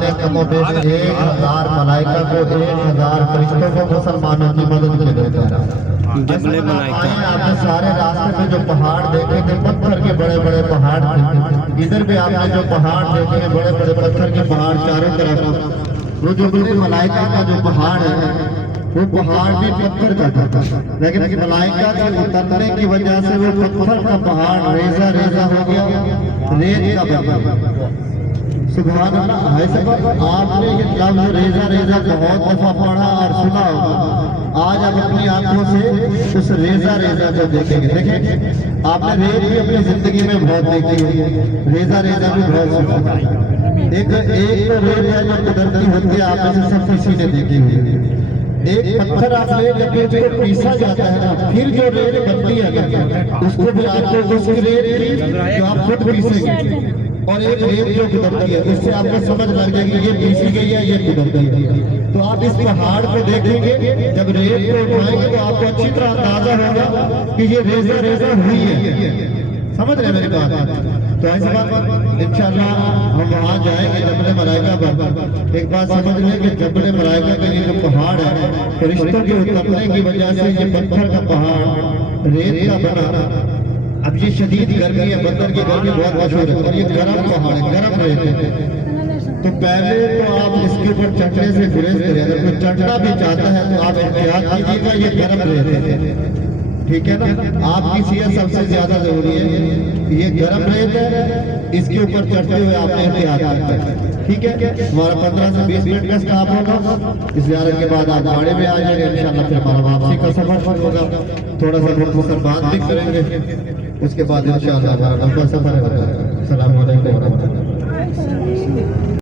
نے کم و بیش 1000 ملائکہ کو 1000 فرشتوں کو مسلمانوں کی مدد کے لیے اتارا۔ جبل ملائکہ آپ نے سارے راستے میں جو پہاڑ دیکھے تھے پتھر کے بڑے بڑے پہاڑ تھے، ادھر بھی آپ نے جو پہاڑ دیکھے بڑے بڑے پتھر کے پہاڑ چاروں طرف، وہ جبل ملائکہ کا جو پہاڑ ہے وہ پہاڑ بھی پتھر کا تھا، لیکن ملائکہ کے اترنے کی وجہ سے وہ پتھر کا پہاڑ ریزہ ریزہ ہو گیا، ریت کا بن گیا۔ سبحان اللہ۔ بھائی صاحب آپ نے یہ لفظ ریزہ ریزہ بہت دفعہ پڑھا اور سنا ہوگا، آج آپ اپنی آنکھوں سے اس ریزہ ریزہ کو دیکھیں گے۔ دیکھیں آپ نے ریت بھی اپنی زندگی میں بہت دیکھی ہے، ریزہ ریزہ بھی بہت سنا ہے۔ ایک تو ریت ہے جو قدرتی ہوتی ہے، آپ میں سے سب کسی نے دیکھی ہوئی ہے۔ ایک پتھر آپ لے جب اس کو پیسا جاتا ہے نا، پھر جو ریت بنتی ہے اس کو بھی آپ کو اس کی ریت جو آپ خود پیسیں گے، اور ایک ریت جو گزرتی ہے اس سے آپ کو سمجھ لگ جائے گی یہ پیسی گئی ہے یہ گزرتی ہے۔ تو آپ اس پہاڑ کو دیکھیں گے، جب ریت کو اٹھائیں گے تو آپ کو اچھی طرح اندازہ ہوگا کہ یہ ریزہ ریزہ ہوئی ہے۔ سمجھ رہے میری بات؟ تو ایسے بات انشاءاللہ ہم وہاں جائیں گے جبل ملائکہ پر۔ ایک بات سمجھ لیں کہ جبل ملائکہ کا یہ جو پہاڑ ہے فرشتوں کے اترنے کی وجہ سے یہ پتھر کا پہاڑ ریت کا بنا۔ اب یہ شدید گرمی ہے، بدر کی گرمی بہت مشہور ہے اور یہ گرم پہاڑ ہے، گرم ریت ہے۔ تو پہلے تو آپ اس کے اوپر چڑھنے سے گریز کریں، اگر کوئی چڑھنا بھی چاہتا ہے تو آپ احتیاط کیجیے گا، یہ گرم ریت ہے، ٹھیک ہے نا؟ آپ کی صحت سب سے زیادہ ضروری ہے، یہ گرم ریت ہے، اس کے اوپر چڑھتے ہوئے آپ نے احتیاط کرنا ہے، ٹھیک ہے؟ ہمارا 15 سے 20 منٹ کا سٹاپ ہوگا، اس زیارت کے بعد آپ گاڑی میں آ جائیں گے، انشاءاللہ پھر ہمارا واپسی کا سفر ہوگا، تھوڑا سا مختصر بات بھی کریں گے، اس کے بعد انشاءاللہ ہمارا لمبا سفر ہوگا۔ السلام علیکم ورحمۃ اللہ۔